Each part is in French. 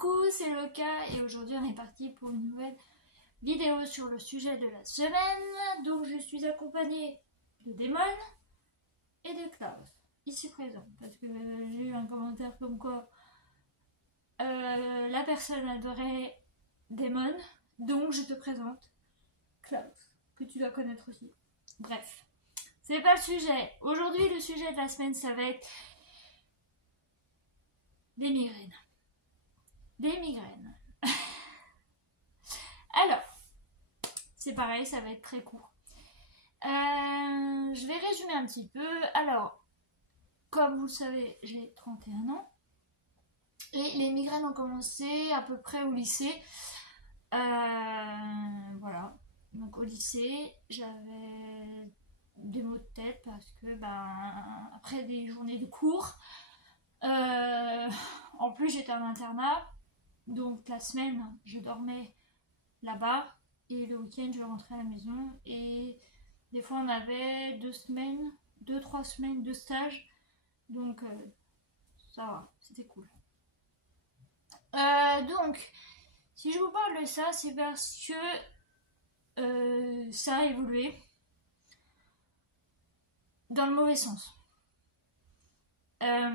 Coucou, c'est Loka et aujourd'hui on est parti pour une nouvelle vidéo sur le sujet de la semaine. Donc je suis accompagnée de Damon et de Klaus, ici présent, parce que j'ai eu un commentaire comme quoi la personne adorait Damon, donc je te présente Klaus, que tu dois connaître aussi. Bref, c'est pas le sujet. Aujourd'hui le sujet de la semaine ça va être des migraines. Des migraines. Alors, c'est pareil, ça va être très court. Je vais résumer un petit peu. Alors, comme vous le savez, j'ai 31 ans. Et les migraines ont commencé à peu près au lycée. Voilà. Donc au lycée, j'avais des maux de tête parce que, après des journées de cours, en plus j'étais en internat. Donc la semaine, je dormais là-bas et le week-end, je rentrais à la maison. Et des fois, on avait 2-3 semaines de stage. Donc ça va, c'était cool. Donc, si je vous parle de ça, c'est parce que ça a évolué dans le mauvais sens. À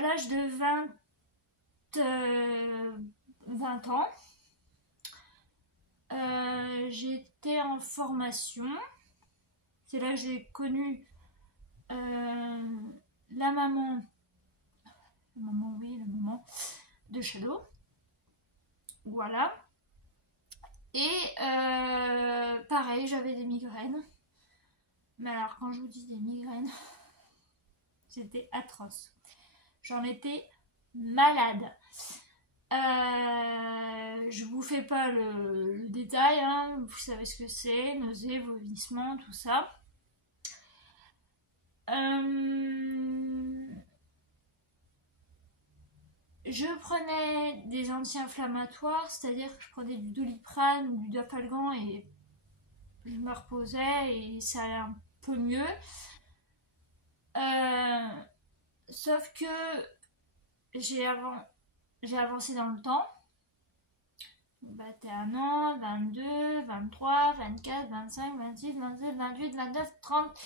l'âge de 20 ans, j'étais en formation. C'est là que j'ai connu la maman de Shadow. Voilà. Et pareil, j'avais des migraines. Mais alors, quand je vous dis des migraines, c'était atroce. J'en étais malade. Je vous fais pas le détail, hein. Vous savez ce que c'est, nausées, vomissements, tout ça. Je prenais des anti-inflammatoires, c'est-à-dire que je prenais du Doliprane ou du Dapalgan et je me reposais et ça allait un peu mieux. Sauf que j'ai avancé dans le temps. 21 ans, 22, 23, 24, 25, 26, 27, 28, 29, 30,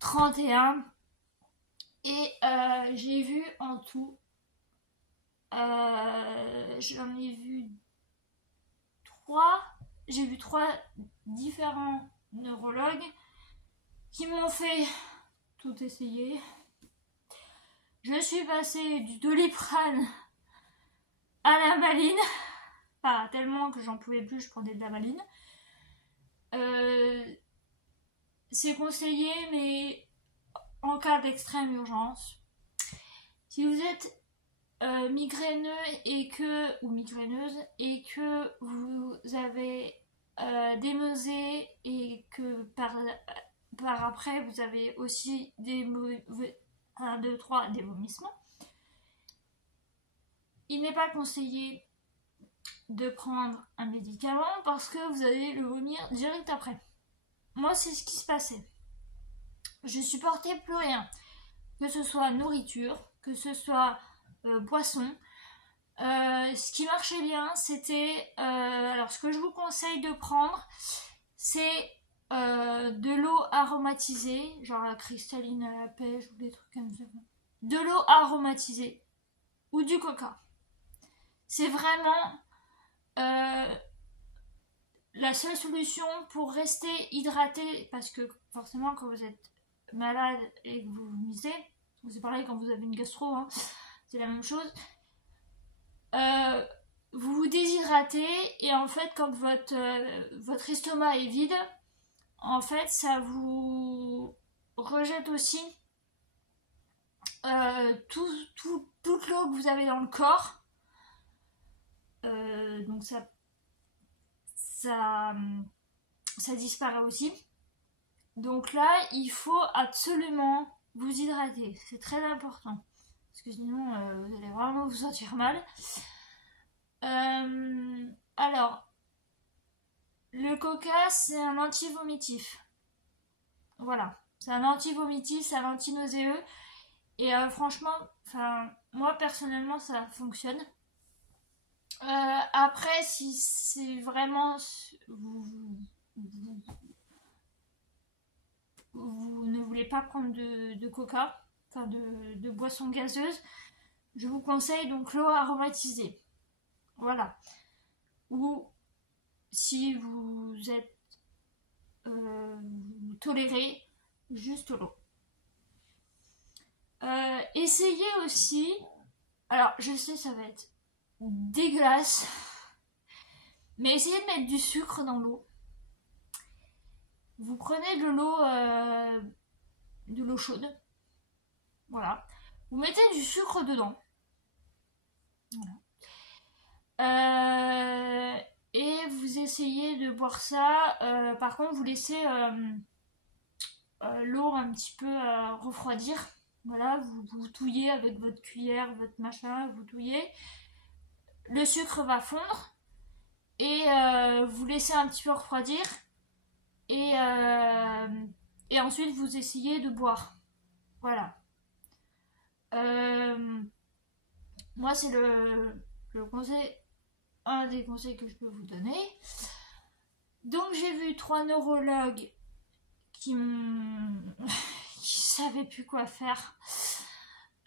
31. Et j'ai vu en tout, j'en ai vu 3. J'ai vu 3 différents neurologues qui m'ont fait tout essayer. Je suis passée du Doliprane à la maline. Pas tellement que j'en pouvais plus, je prenais de la maline. C'est conseillé, mais en cas d'extrême urgence. Si vous êtes migraineux ou migraineuse et que vous avez des nausées et que par après vous avez aussi des vomissements, il n'est pas conseillé de prendre un médicament parce que vous allez le vomir direct après. Moi, c'est ce qui se passait. Je supportais plus rien, que ce soit nourriture, que ce soit poisson. Ce qui marchait bien, c'était alors ce que je vous conseille de prendre, c'est de l'eau aromatisée, genre la cristalline à la pêche ou des trucs comme ça. De l'eau aromatisée ou du coca. C'est vraiment la seule solution pour rester hydraté, parce que forcément quand vous êtes malade et que vous vomissez, c'est pareil quand vous avez une gastro, hein, c'est la même chose, vous vous déshydratez et en fait quand votre estomac est vide, en fait ça vous rejette aussi toute l'eau que vous avez dans le corps. Donc ça disparaît aussi. Donc là, il faut absolument vous hydrater. C'est très important. Parce que sinon, vous allez vraiment vous sentir mal. Alors, le coca, c'est un anti-vomitif. Voilà. C'est un anti-vomitif, c'est un anti-nauséeux. Et franchement, moi personnellement, ça fonctionne. Après, si c'est vraiment vous, vous ne voulez pas prendre de coca, enfin de boisson gazeuse, je vous conseille donc l'eau aromatisée. Voilà. Ou si vous êtes vous tolérez juste l'eau. Essayez aussi, alors je sais ça va être dégueulasse, mais essayez de mettre du sucre dans l'eau. Vous prenez de l'eau chaude, voilà. Vous mettez du sucre dedans. Voilà. Et vous essayez de boire ça. Par contre, vous laissez l'eau un petit peu refroidir. Voilà, vous touillez avec votre cuillère, votre machin, vous touillez. Le sucre va fondre et vous laissez un petit peu refroidir et ensuite vous essayez de boire. Voilà. Moi, c'est le conseil, un des conseils que je peux vous donner. Donc, j'ai vu 3 neurologues qui savaient plus quoi faire.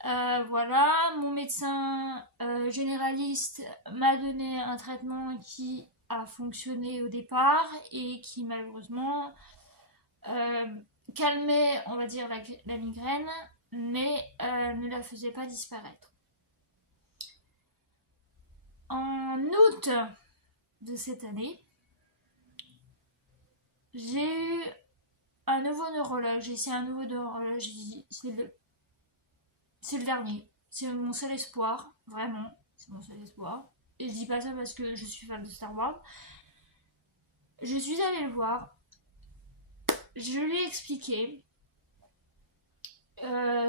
Voilà, mon médecin généraliste m'a donné un traitement qui a fonctionné au départ et qui malheureusement calmait, on va dire, la migraine, mais ne la faisait pas disparaître. En août de cette année, j'ai eu un nouveau neurologue. J'ai essayé un nouveau neurologue. J'ai dit, c'est le dernier. C'est mon seul espoir. Vraiment, c'est mon seul espoir. Et je dis pas ça parce que je suis fan de Star Wars. Je suis allée le voir. Je lui ai expliqué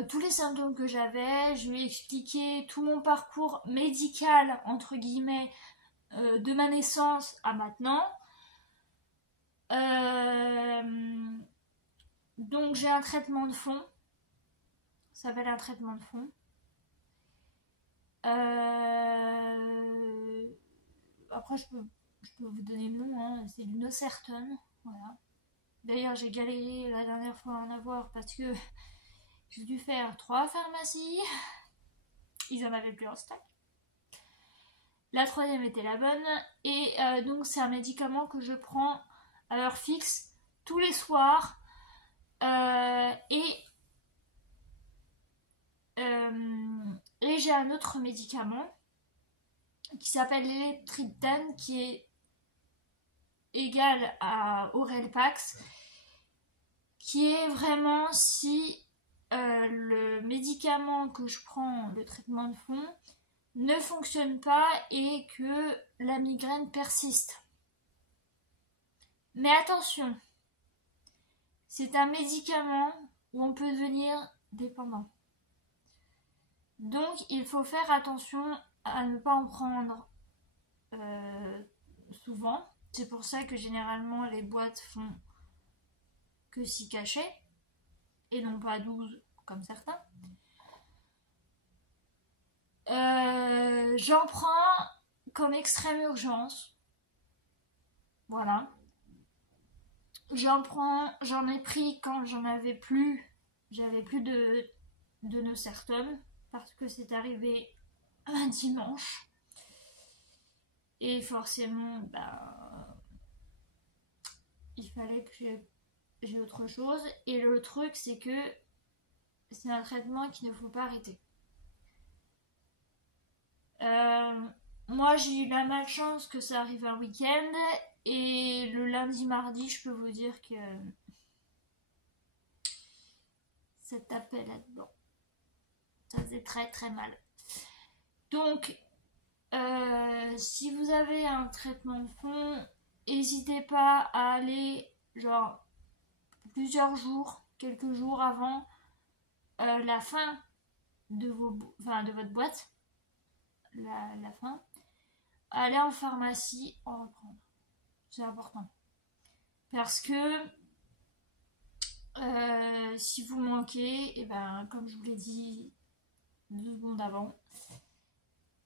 tous les symptômes que j'avais. Je lui ai expliqué tout mon parcours médical, entre guillemets, de ma naissance à maintenant. Donc j'ai un traitement de fond. Ça s'appelle un traitement de fond. Après je peux vous donner le nom, hein. C'est du Nocertone. Voilà. D'ailleurs j'ai galéré la dernière fois à en avoir parce que j'ai dû faire 3 pharmacies. Ils en avaient plus en stock. La 3e était la bonne. Et donc c'est un médicament que je prends à heure fixe tous les soirs. Et j'ai un autre médicament qui s'appelle l'électriptane qui est égal à Aurelpax, qui est vraiment si le médicament que je prends, le traitement de fond, ne fonctionne pas et que la migraine persiste. Mais attention, c'est un médicament où on peut devenir dépendant. Donc il faut faire attention à ne pas en prendre souvent. C'est pour ça que généralement les boîtes font que 6 cachets et non pas 12 comme certains. J'en prends comme extrême urgence. Voilà. J'en ai pris quand j'avais plus de Nocertone parce que c'est arrivé un dimanche. Et forcément, il fallait que j'ai autre chose. Et le truc, c'est que c'est un traitement qu'il ne faut pas arrêter. Moi, j'ai eu la malchance que ça arrive un week-end. Et le lundi, mardi, je peux vous dire que ça tapait là-dedans. Ça faisait très très mal. Donc, si vous avez un traitement de fond, n'hésitez pas à aller genre plusieurs jours, quelques jours avant la fin de votre boîte, la fin, aller en pharmacie en reprendre. C'est important. Parce que si vous manquez, et comme je vous l'ai dit 2 secondes avant,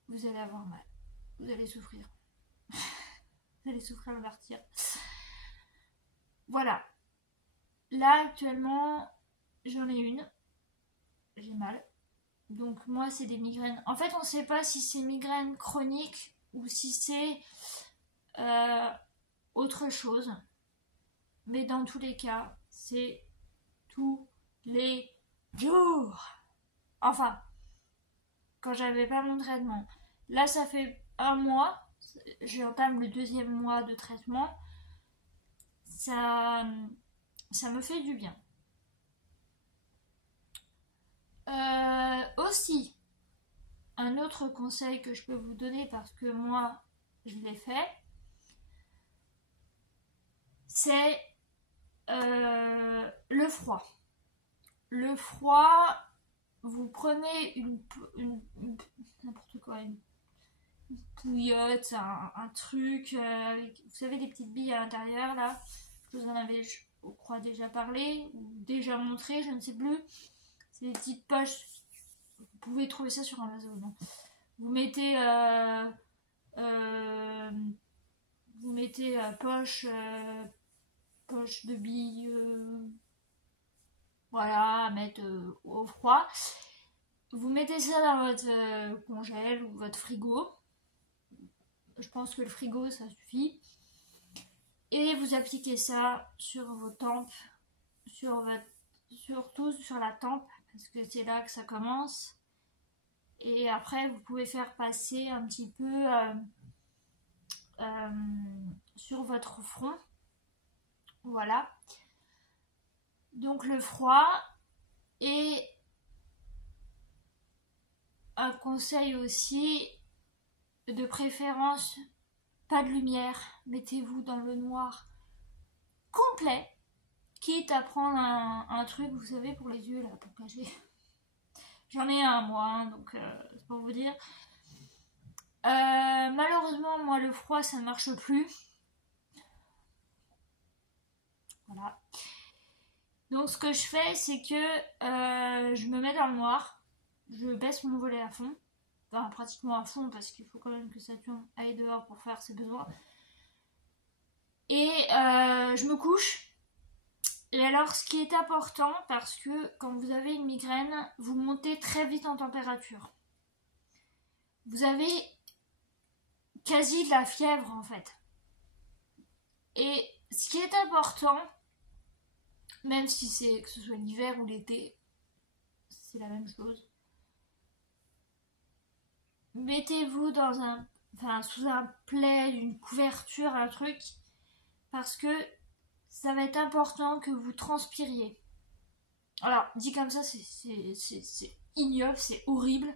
vous allez avoir mal. vous allez souffrir. Vous allez souffrir le martyr. Voilà. Là, actuellement, j'en ai une. J'ai mal. Donc, moi, c'est des migraines. En fait, on ne sait pas si c'est migraine chronique ou si c'est autre chose. Mais dans tous les cas, c'est tous les jours. Enfin, quand j'avais pas mon traitement. Là, ça fait 1 mois. J'entame le 2e mois de traitement. Ça me fait du bien. Aussi, un autre conseil que je peux vous donner, parce que moi, je l'ai fait, c'est le froid. Le froid, vous prenez n'importe quoi, une bouillotte, un truc, avec, vous savez, des petites billes à l'intérieur, là. Je vous en avais, je crois, déjà parlé, ou déjà montré, je ne sais plus. C'est des petites poches. Vous pouvez trouver ça sur Amazon. Non, vous mettez poche de billes, voilà, à mettre au froid. Vous mettez ça dans votre congèle ou votre frigo. Je pense que le frigo, ça suffit. Et vous appliquez ça sur vos tempes, surtout sur la tempe, parce que c'est là que ça commence. Et après, vous pouvez faire passer un petit peu sur votre front. Voilà. Donc le froid. Et un conseil aussi, de préférence, pas de lumière. Mettez-vous dans le noir complet. Quitte à prendre un truc, vous savez, pour les yeux, là, pour cacher. J'en ai un, moi, hein, donc c'est pour vous dire. Malheureusement, moi, le froid, ça ne marche plus. Voilà. Donc, ce que je fais, c'est que je me mets dans le noir. Je baisse mon volet à fond. Enfin, pratiquement à fond, parce qu'il faut quand même que Saturne aille dehors pour faire ses besoins. Et je me couche. Et alors, ce qui est important, parce que quand vous avez une migraine, vous montez très vite en température. Vous avez quasi de la fièvre, en fait. Et ce qui est important, même si c'est que ce soit l'hiver ou l'été, c'est la même chose. Mettez-vous sous un plaid, une couverture, un truc, parce que ça va être important que vous transpiriez. Alors, dit comme ça, c'est ignoble, c'est horrible,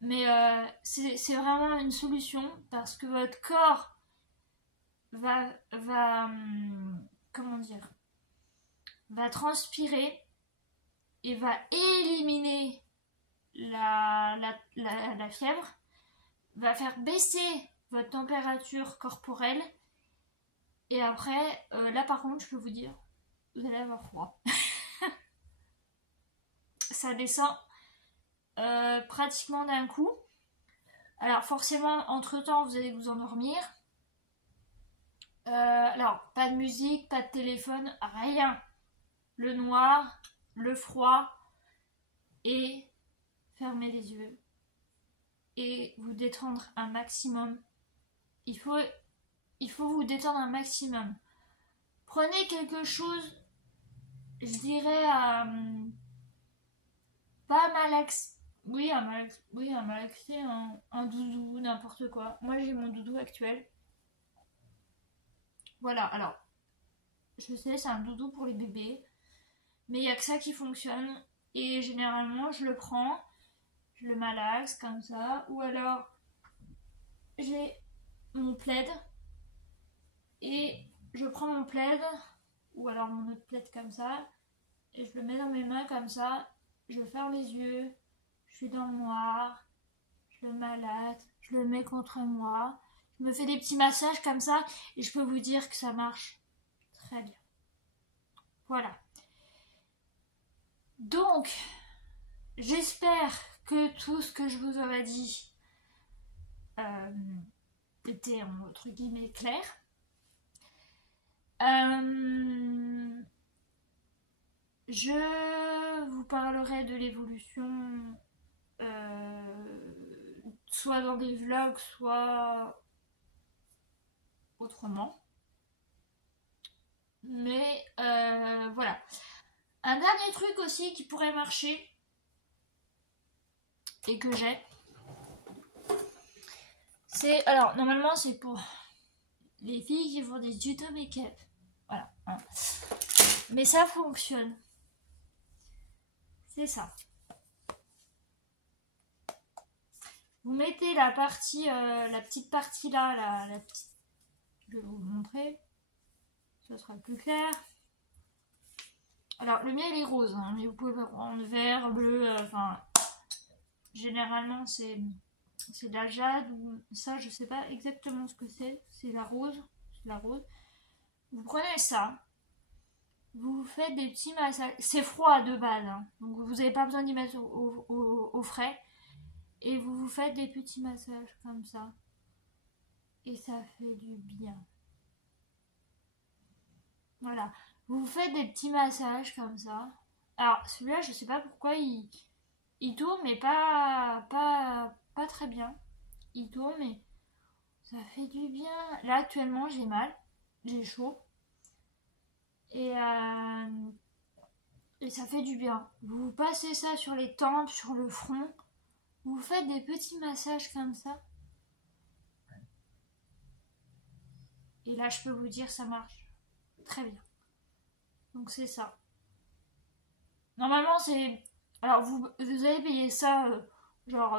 mais c'est vraiment une solution, parce que votre corps va comment dire, va transpirer et va éliminer la fièvre, va faire baisser votre température corporelle, et après, là par contre, je peux vous dire, vous allez avoir froid. Ça descend pratiquement d'un coup. Alors forcément, entre-temps, vous allez vous endormir. Alors, pas de musique, pas de téléphone, rien. Le noir, le froid, et fermez les yeux. Et vous détendre un maximum. Il faut vous détendre un maximum. Prenez quelque chose, je dirais, pas malax. Oui, un malaxé, un doudou, n'importe quoi. Moi, j'ai mon doudou actuel. Voilà, alors, je sais, c'est un doudou pour les bébés, mais il n'y a que ça qui fonctionne. Et généralement, je le prends, je le malaxe comme ça, ou alors, j'ai mon plaid, et je prends mon plaid, ou alors mon autre plaid comme ça, et je le mets dans mes mains comme ça, je ferme les yeux, je suis dans le noir, je le malaxe, je le mets contre moi, je me fais des petits massages comme ça, et je peux vous dire que ça marche très bien. Voilà. Donc, j'espère que tout ce que je vous aurais dit était entre guillemets clair. Je vous parlerai de l'évolution soit dans des vlogs, soit autrement. Mais voilà. Un dernier truc aussi qui pourrait marcher et que j'ai, c'est, alors normalement c'est pour les filles qui font des tutos make-up. Voilà. Hein. Mais ça fonctionne. C'est ça. Vous mettez la partie, la petite partie là, la petite. Je vais vous montrer. Ça sera plus clair. Alors le mien il est rose, hein, mais vous pouvez le prendre vert, bleu, enfin. Généralement c'est de la jade ou ça, je sais pas exactement ce que c'est. C'est la rose. C'est la rose. Vous prenez ça. Vous faites des petits massages. C'est froid de base, hein, donc vous n'avez pas besoin d'y mettre au frais. Et vous vous faites des petits massages comme ça. Et ça fait du bien. Voilà. Vous vous faites des petits massages comme ça. Alors celui-là, je sais pas pourquoi il tourne, mais pas très bien. Il tourne, mais ça fait du bien. Là actuellement, j'ai mal. J'ai chaud. Et ça fait du bien. Vous passez ça sur les tempes, sur le front. Vous faites des petits massages comme ça. Et là, je peux vous dire, ça marche très bien. Donc c'est ça. Normalement, c'est... Alors, vous allez payer ça, genre,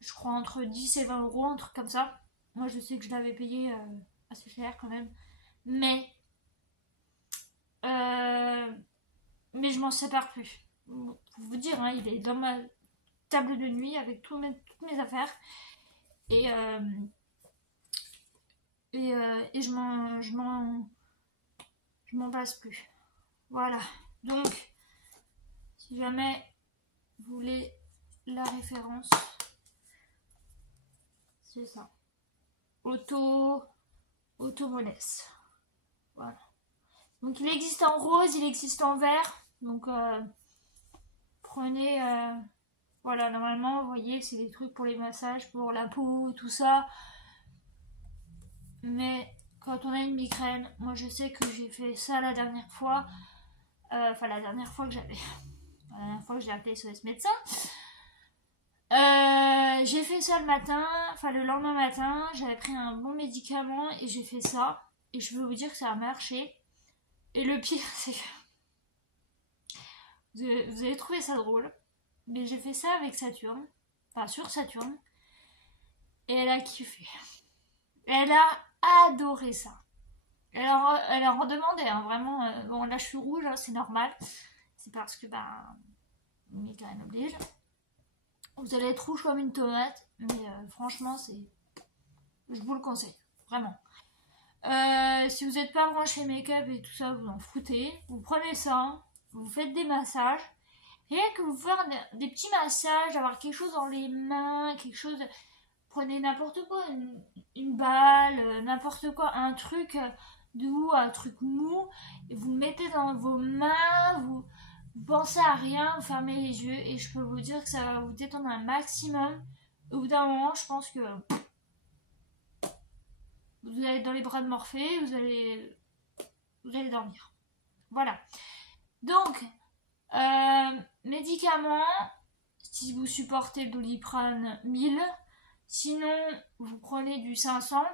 je crois entre 10 et 20 euros, un truc comme ça. Moi, je sais que je l'avais payé assez cher quand même. Mais je m'en sépare plus. Pour vous dire, hein, il est dans ma table de nuit avec toutes mes affaires. Et je m'en passe plus. Voilà. Donc, si jamais vous voulez la référence, c'est ça. Auto-Moness. Voilà. Donc, il existe en rose, il existe en vert. Donc, prenez... voilà, normalement, vous voyez, c'est des trucs pour les massages, pour la peau, tout ça. Mais quand on a une migraine, moi je sais que j'ai fait ça la dernière fois. Enfin, la dernière fois que j'avais... La dernière fois que j'ai appelé SOS médecin. J'ai fait ça le matin, enfin le lendemain matin, j'avais pris un bon médicament et j'ai fait ça. Et je veux vous dire que ça a marché. Et le pire, c'est que... Vous allez trouver ça drôle. Mais j'ai fait ça avec Saturne. Enfin, sur Saturne. Et elle a kiffé. Elle a adoré ça. Elle en redemandait, hein, vraiment. Bon, là, je suis rouge, hein, c'est normal. C'est parce que, migraine oblige. Vous allez être rouge comme une tomate. Mais franchement, je vous le conseille. Vraiment. Si vous n'êtes pas branché make-up et tout ça, vous en foutez. Vous prenez ça, vous faites des massages. Rien que vous faire des petits massages, avoir quelque chose dans les mains, quelque chose... Prenez n'importe quoi, une balle, n'importe quoi, un truc doux, un truc mou, et vous le mettez dans vos mains, vous pensez à rien, vous fermez les yeux, et je peux vous dire que ça va vous détendre un maximum. Au bout d'un moment, je pense que vous allez être dans les bras de Morphée, vous allez dormir. Voilà. Donc, médicaments, si vous supportez le Doliprane 1000, sinon vous prenez du 500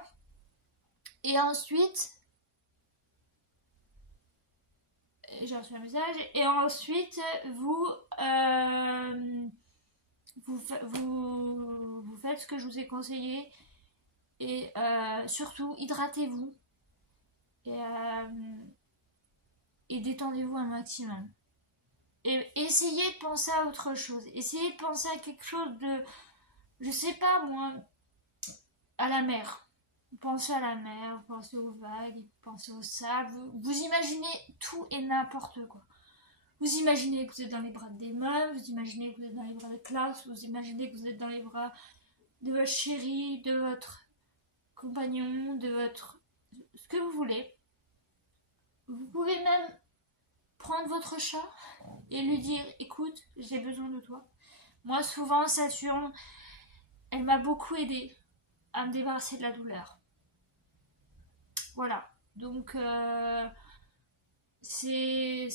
et ensuite j'ai reçu un message et ensuite vous faites ce que je vous ai conseillé et surtout hydratez-vous et détendez-vous un maximum. Et essayez de penser à autre chose. Essayez de penser à quelque chose de... Je sais pas moi... À la mer. Pensez à la mer, pensez aux vagues, pensez au sable. Vous imaginez tout et n'importe quoi. Vous imaginez que vous êtes dans les bras d'Emma, vous imaginez que vous êtes dans les bras de Klaus, vous imaginez que vous êtes dans les bras de votre chérie, de votre compagnon, de votre... ce que vous voulez. Vous pouvez même prendre votre chat et lui dire écoute, j'ai besoin de toi. Moi souvent Saturne, elle m'a beaucoup aidée à me débarrasser de la douleur. Voilà, donc c'est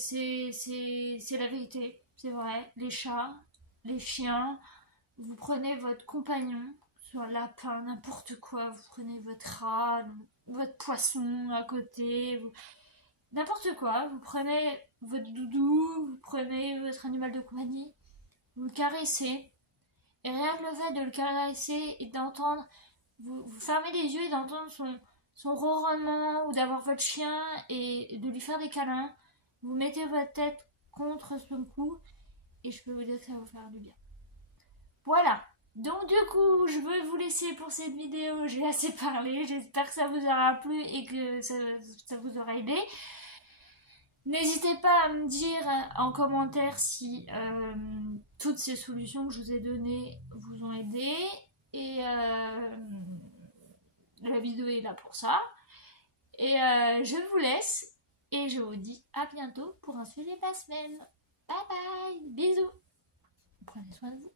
la vérité, c'est vrai. Les chats, les chiens, vous prenez votre compagnon, soit lapin, n'importe quoi, vous prenez votre rat, votre poisson à côté, n'importe quoi, vous prenez votre doudou, vous prenez votre animal de compagnie, vous le caressez, et rien que le fait de le caresser et d'entendre, vous fermez les yeux et d'entendre son ronronnement, ou d'avoir votre chien et de lui faire des câlins, vous mettez votre tête contre son cou, et je peux vous dire que ça va vous faire du bien. Voilà, donc du coup, je veux vous laisser pour cette vidéo, j'ai assez parlé, j'espère que ça vous aura plu et que ça vous aura aidé. N'hésitez pas à me dire en commentaire si toutes ces solutions que je vous ai données vous ont aidé. Et la vidéo est là pour ça. Et je vous laisse et je vous dis à bientôt pour un sujet de la semaine. Bye bye, bisous. Prenez soin de vous.